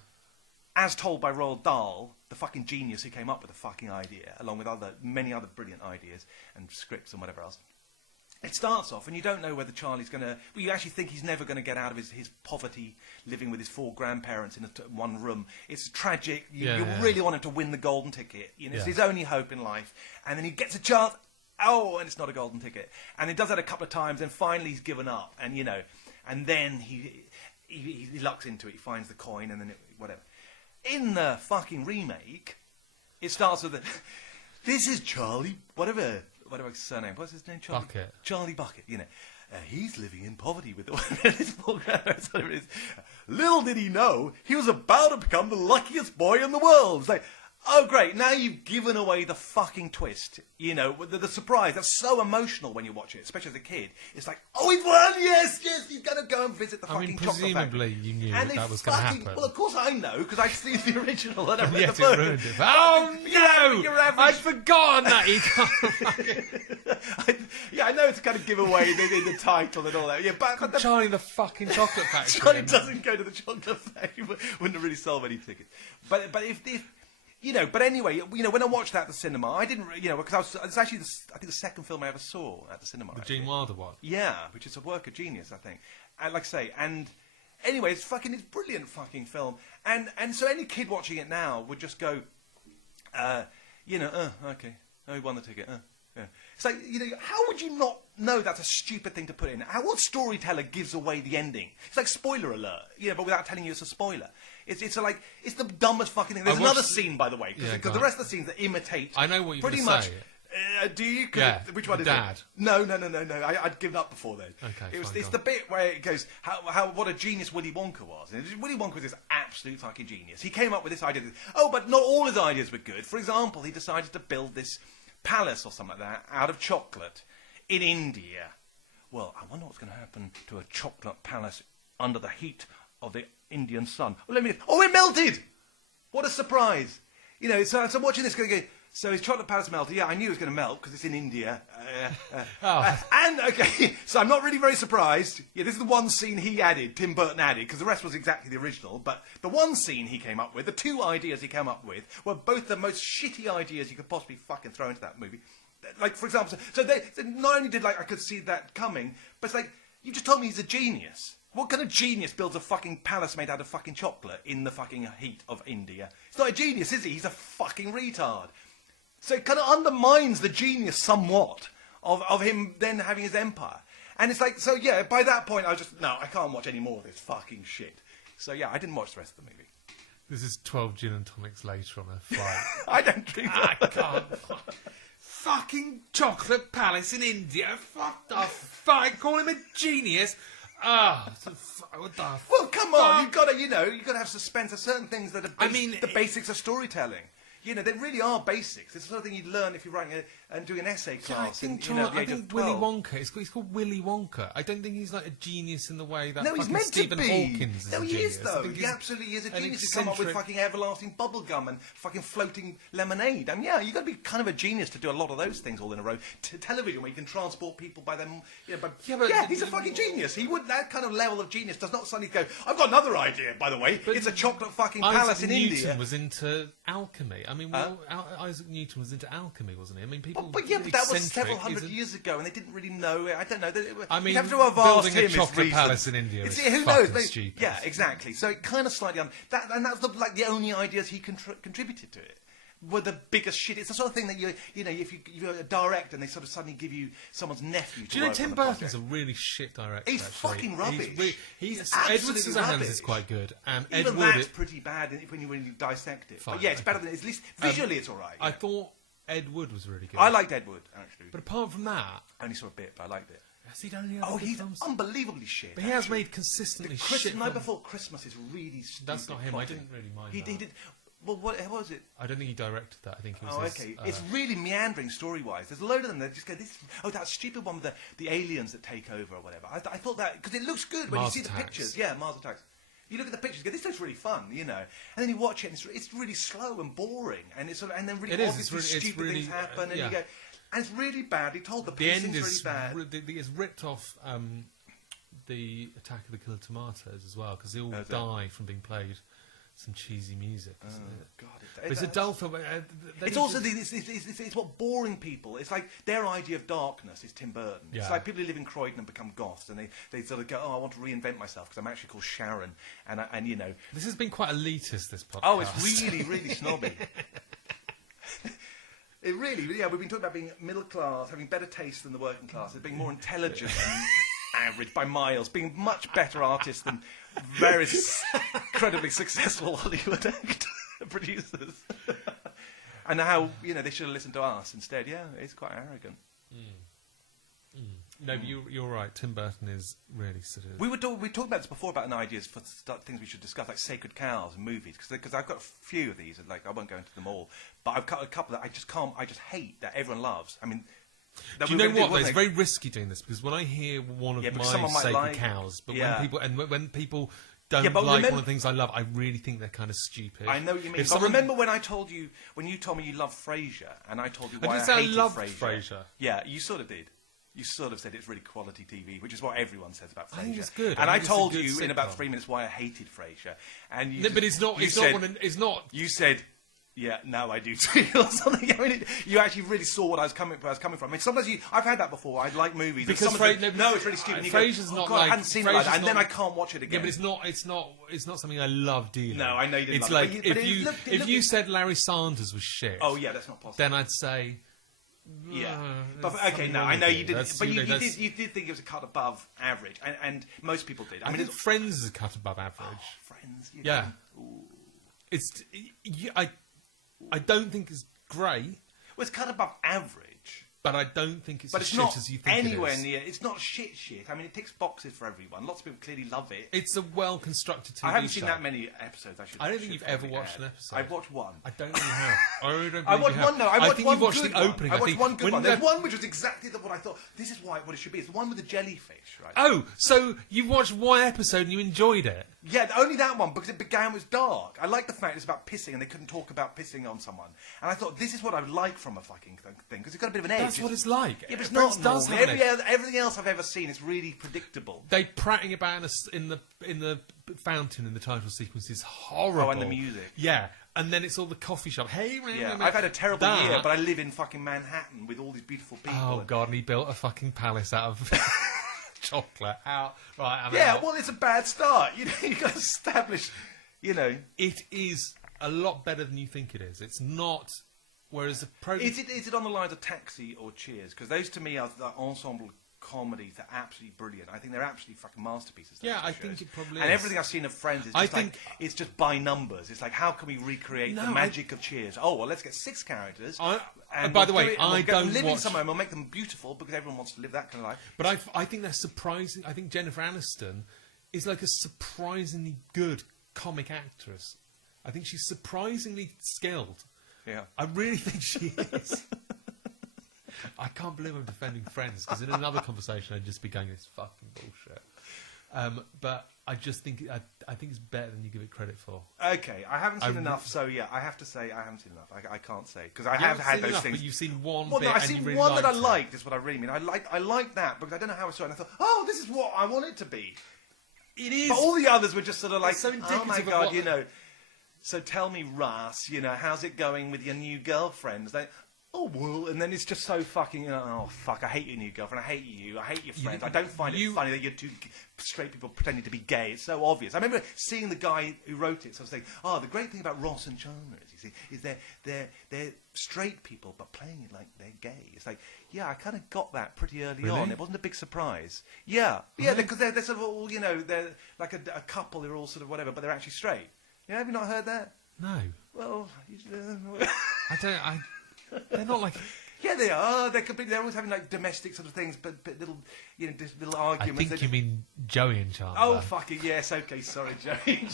As told by Roald Dahl, the fucking genius who came up with the fucking idea, along with many other brilliant ideas and scripts and whatever else. It starts off, and you don't know whether Charlie's going to. Well, you actually think he's never going to get out of his poverty, living with his 4 grandparents in one room. It's tragic. You really want him to win the golden ticket. It's his only hope in life. And then he gets a chance. Oh, and it's not a golden ticket. And he does that a couple of times, and finally he's given up. And and then he lucks into it, he finds the coin, and then whatever. In the fucking remake, it starts with this is Charlie, whatever his surname, what's his name? Charlie Bucket, you know. He's living in poverty with his poor grandmother. Little did he know, he was about to become the luckiest boy in the world. It's like, oh, great, now you've given away the fucking twist. You know, the surprise. That's so emotional when you watch it, especially as a kid. It's like, oh, he's won, yes, he's going to go and visit the fucking chocolate factory. Presumably you knew that was going to happen. Well, of course I know, because I've seen the original and I've read Yes, the book. it ruined it. Oh, no! I'd forgotten that he Yeah, I know it's kind of give away the title and all that. Yeah, but Charlie the fucking chocolate factory. Charlie doesn't go to the chocolate factory. Wouldn't have really sold many tickets. But if you know, but anyway, you know, when I watched that at the cinema, I didn't, you know, because it's actually, I think, the second film I ever saw at the cinema. The Gene Wilder one? Yeah, which is a work of genius, I think. And like I say, and anyway, it's brilliant fucking film. And so any kid watching it now would just go, you know, okay, he won the ticket, yeah. It's like, you know, how would you not know that's a stupid thing to put in? What storyteller gives away the ending? It's like spoiler alert, you know, but without telling you it's a spoiler. It's the dumbest fucking thing. There's another scene, by the way, because the rest of the scenes that imitate. I know what you're pretty going much. to say. Do you? Yeah. Which one is Dad. it? No. I'd given up before then. Okay. It's the bit where it goes what a genius Willy Wonka was. And Willy Wonka was this absolute fucking genius. He came up with this idea. But not all his ideas were good. For example, he decided to build this palace or something like that out of chocolate in India. Well, I wonder what's going to happen to a chocolate palace under the heat of the Indian sun. Well, it melted! What a surprise! You know, so I'm watching this going, so his chocolate palace melted. Yeah, I knew it was going to melt because it's in India. And, okay, so I'm not really very surprised. Yeah, this is the one scene he added, Tim Burton added, because the rest was exactly the original. But the one scene he came up with, the two ideas he came up with, were both the most shitty ideas you could possibly fucking throw into that movie. Like, for example, so not only did, I could see that coming, but it's like, you just told me he's a genius. What kind of genius builds a fucking palace made out of fucking chocolate in the fucking heat of India? He's not a genius, is he? He's a fucking retard. So it kind of undermines the genius somewhat of him then having his empire. And it's like, so yeah, by that point I was just, no, I can't watch any more of this fucking shit. So yeah, I didn't watch the rest of the movie. This is 12 gin and tonics later on a flight. I don't drink that. I can't. Fucking chocolate palace in India. What the fuck? Call him a genius. What the well, come on, you've got to have suspense of certain things that are the basics of storytelling. You know, they really are basics. It's the sort of thing you'd learn if you're writing and doing an essay class. I think Willy Wonka. He's called Willy Wonka. I don't think he's like a genius in the way that he's meant Stephen to be. Hawkins is No, a he genius. is though. He absolutely is a genius. He's come up with fucking everlasting bubble gum and fucking floating lemonade. And yeah, you've got to be kind of a genius to do a lot of those things all in a row. Television, where you can transport people by them. You know, he's a fucking genius. He would that kind of level of genius does not suddenly go. I've got another idea, by the way. But it's a chocolate fucking palace in India. Newton was into alchemy. I mean, Isaac Newton was into alchemy, wasn't he? I mean, people. But that was several hundred years ago, and they didn't really know it. I don't know. I mean, you have to have asked building him a chocolate palace in India is who fucking knows? Stupid. Yeah, exactly. So it kind of slightly and that's the only ideas he contributed to it. Were the biggest shit. It's the sort of thing that you know, if you're a director and they sort of suddenly give you someone's nephew. Do you know Tim Burton's a really shit director? He's fucking rubbish. Edward Scissorhands is quite good. Even that's pretty bad when you dissect it. Fine, but yeah, it's better than at least visually it's all right. I thought Ed Wood was really good. I liked Ed Wood actually, but apart from that, I only saw a bit, but I liked it. Has he done any other he's films? Unbelievably shit. But he has made consistently shit. Night Before Christmas is really stupid. That's not him. Plotting. I didn't really mind. He did. Well, what was it? I don't think he directed that. I think it was. Oh, okay. It's really meandering story-wise. There's a load of them that just go, that stupid one with the aliens that take over or whatever. I thought that because it looks good when you see the pictures. Yeah, Mars Attacks. You look at the pictures, you go, this looks really fun, you know. And then you watch it, and it's really slow and boring, and it's and then really obviously stupid things happen, and you go, and it's really badly told. The pacing's really bad. It's ripped off the Attack of the Killer Tomatoes as well because they all die from being played. Some cheesy music, isn't it? God, it's a dull film. It's also it's what boring people. It's like their idea of darkness is Tim Burton. Yeah. It's like people who live in Croydon and become goths, and they sort of go, "Oh, I want to reinvent myself because I'm actually called Sharon." And you know, this has been quite elitist. This podcast. Oh, it's really snobby. It really, yeah. We've been talking about being middle class, having better taste than the working class, being more intelligent than average by miles, being much better artists than various incredibly successful Hollywood producers. And how, they should have listened to us instead. Yeah, it's quite arrogant. No, but you're right. Tim Burton is really sort of... We talked about this before, about ideas for things we should discuss, like sacred cows and movies, because I've got a few of these, I won't go into them all, but I've got a couple that I just hate, that everyone loves. I mean... Do you know what, though? It's very risky doing this, because when I hear one of my sacred cows, but when people don't like one of the things I love, I really think they're kind of stupid. I know what you mean. But remember when you told me you loved Frasier, and I told you why I hated Frasier. Yeah, you sort of did. You sort of said it's really quality TV, which is what everyone says about Frasier. I think it's good. And I told you in about 3 minutes why I hated Frasier. And but it's not. It's not. You said, "Yeah, now I do too," or something. I mean, you actually really saw what I was coming from. I mean, sometimes I've had that before. I like movies because it's really stupid. Frasier's not like. I hadn't seen it like that, and then I can't watch it again. Yeah, but it's not something I love dealing. No, I know you didn't. It's like if you said Larry Sanders was shit. Oh yeah, that's not possible. Then I'd say. Yeah, but okay, no, I know you didn't, but you did think it was a cut above average, and most people did. I mean, Friends is a cut above average. Oh, Friends, yeah. It's I don't think it's great. Well, it's cut above average. But I don't think it's as shit as you think it is. Anywhere near. It's not shit. I mean, it ticks boxes for everyone. Lots of people clearly love it. It's a well-constructed TV show. I haven't seen that many episodes. I don't think you've ever watched an episode. I've watched one. I don't think you have. I really don't I watched one, no. I think you've watched the opening. I watched one good one. There's one which was exactly what I thought. This is what it should be. It's the one with the jellyfish, right? Oh, so you watched one episode and you enjoyed it? Yeah, only that one, because it began with dark. I like the fact it's about pissing and they couldn't talk about pissing on someone. And I thought, this is what I would like from a fucking thing, because it's got a bit of an edge. That's what it's like. Yeah, but it's not normal. Everything else I've ever seen is really predictable. They prattling about in the fountain in the title sequence is horrible. Oh, and the music. Yeah, and then it's all the coffee shop. Hey, yeah, I've had a terrible year, but I live in fucking Manhattan with all these beautiful people. Oh, God, and he built a fucking palace out of... chocolate out. Right, I'm out. Well, it's a bad start. You've got to establish, It is a lot better than you think it is. It's not... Whereas the program... Is it on the lines of Taxi or Cheers? Because those, to me, are the ensemble comedies that are absolutely brilliant. I think they're absolutely fucking masterpieces. Yeah, I think it probably is. And everything I've seen of Friends is just it's just by numbers. It's like, how can we recreate the magic of Cheers? Oh, well, let's get 6 characters. And by the way, I don't live in somewhere and we'll make them beautiful because everyone wants to live that kind of life. But I think they're surprising. I think Jennifer Aniston is like a surprisingly good comic actress. I think she's surprisingly skilled. Yeah. I really think she is. I can't believe I'm defending Friends, because in another conversation I'd just be going, this fucking bullshit. But I just think I think it's better than you give it credit for. Okay, I haven't seen enough, so yeah, I have to say I haven't seen enough. I can't say, because I have had those things. But you've seen one. Well, no, I've seen really one that I liked. Is what I really mean. I like that because I don't know how I saw it. And I thought, oh, this is what I want it to be. It is. But all the others were just sort of like, so oh my god, So tell me, Russ, how's it going with your new girlfriend? It's like, oh, well, and then it's just so fucking, oh, fuck, I hate your new girlfriend, I hate you, I hate your friends, I don't find it funny that you're two straight people pretending to be gay, it's so obvious. I remember seeing the guy who wrote it, so I was saying, oh, the great thing about Ross and Chandler is they're straight people, but playing it like they're gay. It's like, yeah, I kind of got that pretty early on, it wasn't a big surprise. Yeah, because they're sort of all, they're like a couple, they're all sort of whatever, but they're actually straight. Yeah, have you not heard that? No. Well, I don't. They're not like. Yeah, they are. They're always having like domestic sort of things, but little, just little arguments. I think you mean Joey and Chandler. Oh, fucking yes. Okay, sorry, Joey.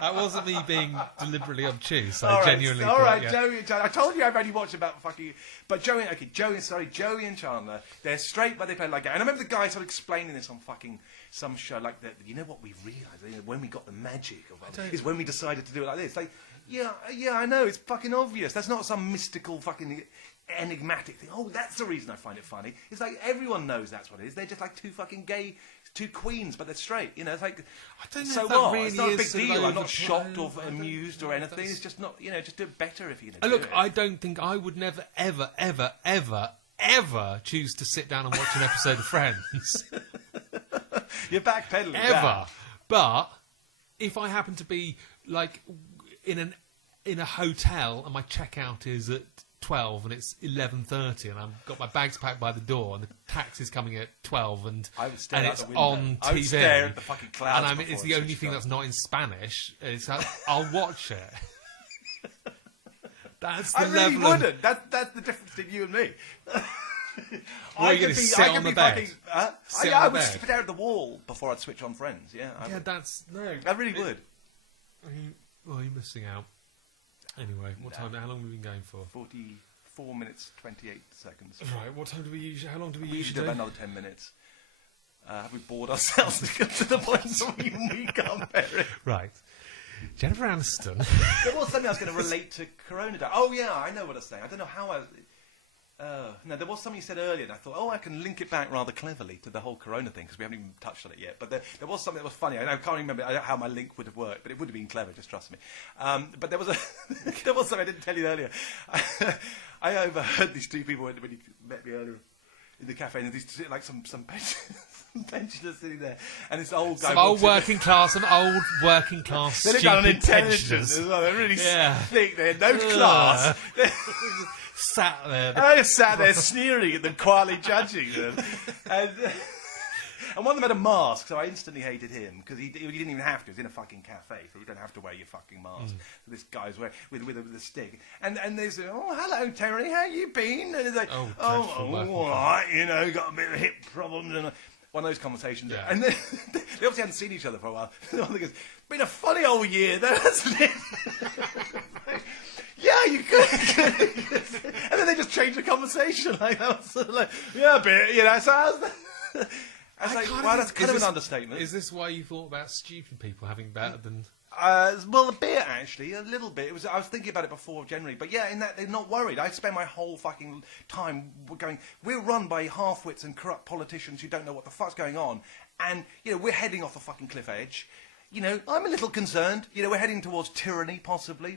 That wasn't me being deliberately obtuse. I genuinely. All right, Joey and Chandler. I told you I've only watched about fucking. But Joey and Chandler. They're straight, but they play like gay. And I remember the guy sort of explaining this on fucking some show, like that. You know what we realised? When we got the magic of it, is when we decided to do it like this. Like, yeah, I know. It's fucking obvious. That's not some mystical fucking enigmatic thing. Oh, that's the reason I find it funny. It's like everyone knows that's what it is. They're just like two fucking gay, two queens, but they're straight. It's like, I don't know so if that what? really It's not a big is deal. I'm not overplayed. shocked or amused or anything. It's just not, just do it better if you're going to Look, do it. I don't think I would never, ever, ever, ever, ever choose to sit down and watch an episode of Friends. You're backpedaling. Ever. But if I happen to be like in a hotel and my checkout is at 12 and it's 11:30 and I've got my bags packed by the door and the taxi's coming at 12 and it's on TV. I would stare at the fucking clouds. And it's the only thing that's not in Spanish. It's like, I'll watch it. That's the I really level wouldn't. That's the difference between you and me. Are you going to sit on the bed? I would stare at the wall before I'd switch on Friends. Yeah, I really would. Well, you're missing out. Anyway, what time? How long have we been going for? 44 minutes 28 seconds. Right. What time do we usually? How long do we usually usually do? About another 10 minutes. Have we bored ourselves to the point where we can't bear it? Right. Jennifer Aniston. There was something I was going to relate to Corona. Oh yeah, I know what I was saying. I don't know how I. No, there was something you said earlier, and I thought, I can link it back rather cleverly to the whole Corona thing, because we haven't even touched on it yet. But there was something that was funny. I can't remember how my link would have worked, but it would have been clever, just trust me. But there was there was something I didn't tell you earlier. I overheard these two people when you met me earlier in the cafe, and these like some pensioners sitting there, and this old guy. Some old working class They look down on intelligence as well. They're really thick. They had no class. Sat there. I just sat there sneering at them, quietly judging them. And one of them had a mask, so I instantly hated him, because he didn't even have to. He was in a fucking cafe, so you don't have to wear your fucking mask. So this guy's wearing with a stick. And they say, hello, Terry, how you been? And he's like, all right, got a bit of hip problems. And one of those conversations. Yeah. And they obviously hadn't seen each other for a while. The one goes, been a funny old year, though, hasn't it? Yeah, you could. And then they just changed the conversation. Like, that was sort of like, yeah, a bit, So I was like, wow, that's kind of an understatement. Is this why you thought about stupid people having better than... well, a bit, actually. A little bit. I was thinking about it before, generally. But yeah, in that, they're not worried. I spend my whole fucking time going, we're run by half-wits and corrupt politicians who don't know what the fuck's going on. And, we're heading off a fucking cliff edge. I'm a little concerned. We're heading towards tyranny, possibly.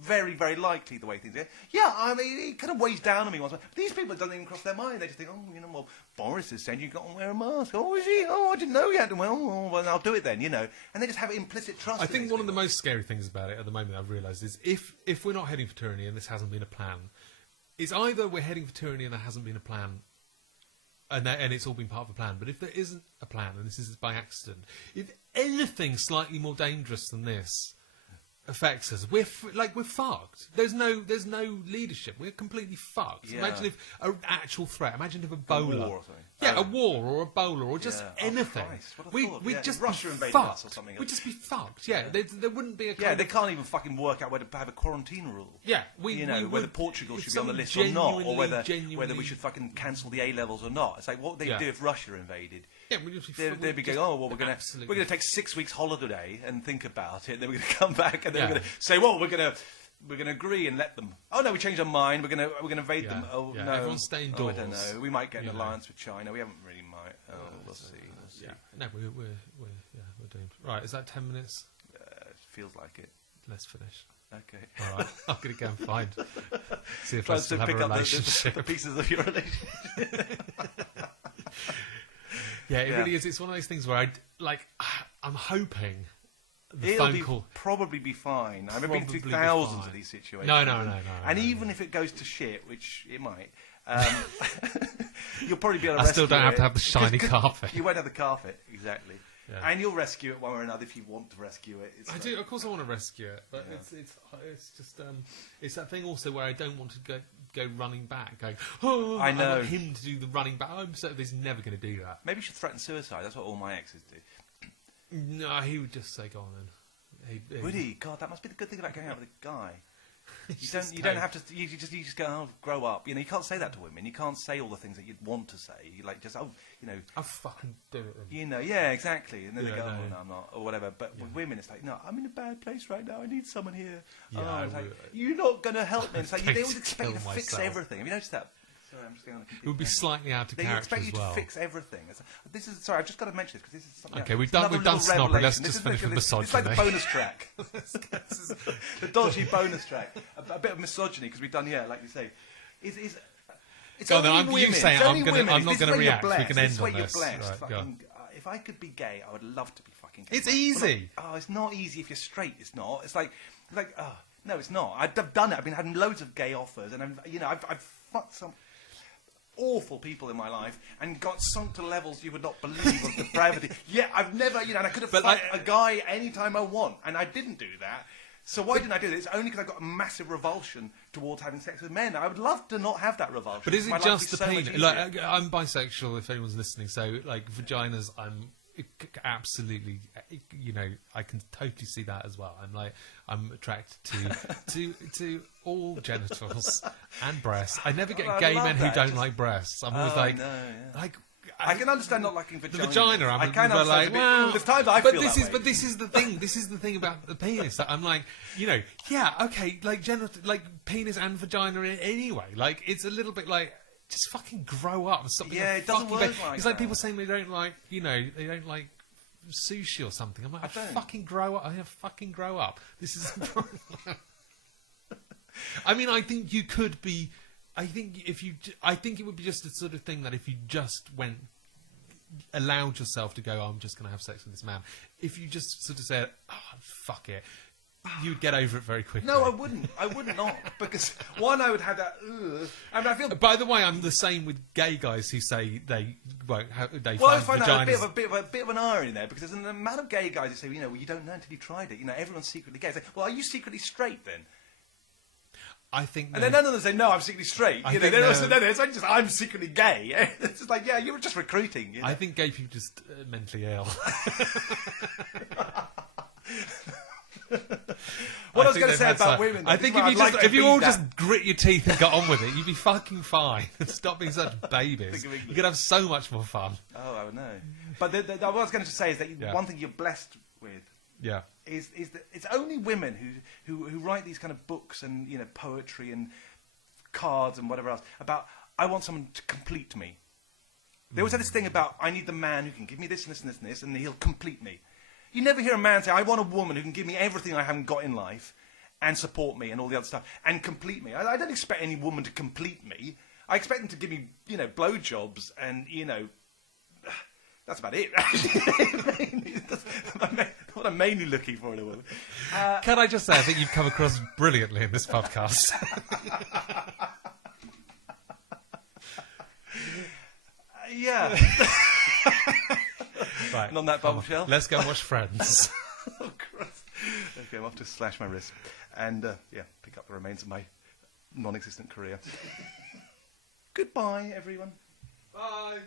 Very, very likely, the way things are. Yeah, I mean, it kind of weighs down on me once. But these people, it doesn't even cross their mind. They just think, well, Boris is saying you've got to wear a mask. Oh, is he? Oh, I didn't know you had to. Well, I'll do it then, And they just have implicit trust. I think one of the most scary things about it at the moment, I've realised, is if we're not heading for tyranny and this hasn't been a plan, it's either we're heading for tyranny and there hasn't been a plan, and it's all been part of a plan. But if there isn't a plan, and this is by accident, if anything slightly more dangerous than this affects us, we're fucked. There's no leadership. We're completely fucked. Yeah. Imagine if an actual threat. Imagine if Ebola. A war or something. Yeah, a war or Ebola or just anything. We'd just Russia be invaded fucked. us or something. We'd just be fucked. Yeah, there wouldn't be a. They can't even fucking work out whether to have a quarantine rule. Yeah, whether Portugal should be on the list or not, or whether we should fucking cancel the A levels or not. It's like what would they do if Russia invaded. Yeah, they'd be going, we're going to take 6 weeks holiday and think about it. And then we're going to come back and then we're going to say, we're going to agree and let them. Oh no, we changed our mind. We're going to invade them. Oh no, everyone's staying indoors. I don't know. We might get an alliance with China. We haven't really we'll see. Yeah, no, we're doomed. Right, is that 10 minutes? It feels like it. Let's finish. Okay. All right, I'm going to go and find. See if I still have a relationship. The pieces of your relationship. Yeah, it really is. It's one of those things where I'm hoping the It'll phone call probably be fine. I've been through thousands of these situations. No. And even if it goes to shit, which it might, you'll probably be able to rescue it. I still don't have to have the shiny carpet. You won't have the carpet, exactly. Yeah. And you'll rescue it one way or another if you want to rescue it. I do, of course I want to rescue it, but it's just it's that thing also where I don't want to go running back, going, I know. I want him to do the running back. I'm certain he's never going to do that. Maybe you should threaten suicide. That's what all my exes do. No, he would just say, go on then. Would he? God, that must be the good thing about going out with a guy. You don't have to. You just go, grow up. You can't say that to women. You can't say all the things that you'd want to say. You I'll fucking do it. Yeah, exactly. And then they go, no, I'm not, or whatever. But with women, it's like, no, I'm in a bad place right now. I need someone here. Yeah, you're not going to help me. It's like they always expect you to fix everything. Have you noticed that? Sorry, I'm just going on. It would be slightly out of character as well. They expect you to fix everything. Sorry, I've just got to mention this because this is something. Okay, we've done snobbery. Let's just finish with misogyny. It's like the bonus track. The dodgy bonus track. A bit of misogyny because we've done, like you say. It's go only on, women. You say I'm not going to react. We can end on this. Right, if I could be gay, I would love to be fucking gay. It's easy. It's not easy if you're straight. It's not. It's like No, it's not. I've done it. I've been having loads of gay offers, and I've fucked some awful people in my life and got sunk to levels you would not believe of depravity. Yeah, I've never, and I could have fucked a guy anytime I want, and I didn't do that. So why didn't I do it? It's only because I've got a massive revulsion towards having sex with men. I would love to not have that revulsion. But is it just the penis? Like, I'm bisexual, if anyone's listening, so, like, vaginas, I'm absolutely, I can totally see that as well. I'm attracted to all genitals and breasts. I never get gay men who don't like breasts. I'm always I can understand not liking vagina. The vagina, I can understand. There's times I feel that way. But this is the thing. This is the thing about the penis that I'm like, like penis and vagina anyway. Like, it's a little bit like, just fucking grow up and stop being it doesn't work like it's like people saying they don't like, they don't like sushi or something. I'm like, fucking grow up. Fucking grow up. This is. I mean, I think you could be. I think it would be just the sort of thing that if you just allowed yourself to go, I'm just going to have sex with this man. If you just sort of said, fuck it, you would get over it very quickly. No, I wouldn't. I would not, because one, I would have that. I mean, I feel. By the way, I'm the same with gay guys who say they won't. I find that a bit of an irony there, because there's an amount of gay guys who say, you don't know until you tried it. Everyone's secretly gay. I say, well, are you secretly straight then? I think, and then none of them say, no, I'm secretly straight. It's like just, I'm secretly gay. It's just like, yeah, you were just recruiting. I think gay people are just mentally ill. What I was going to say about women. I think if you all just grit your teeth and got on with it, you'd be fucking fine. Stop being such babies. You could have so much more fun. Oh, I know. But what I was going to say is that one thing you're blessed with. Yeah. Is that it's only women who write these kind of books and poetry and cards and whatever else about, I want someone to complete me. They always have this thing about, I need the man who can give me this and this and this and this, and he'll complete me. You never hear a man say, I want a woman who can give me everything I haven't got in life and support me and all the other stuff and complete me. I don't expect any woman to complete me. I expect them to give me blowjobs and that's about it. That's what I'm mainly looking for in a woman. Can I just say, I think you've come across brilliantly in this podcast. Yeah. Right. And on that bombshell, let's go and watch Friends. Oh, Christ. Okay, I'm off to slash my wrist and pick up the remains of my non-existent career. Goodbye, everyone. Bye.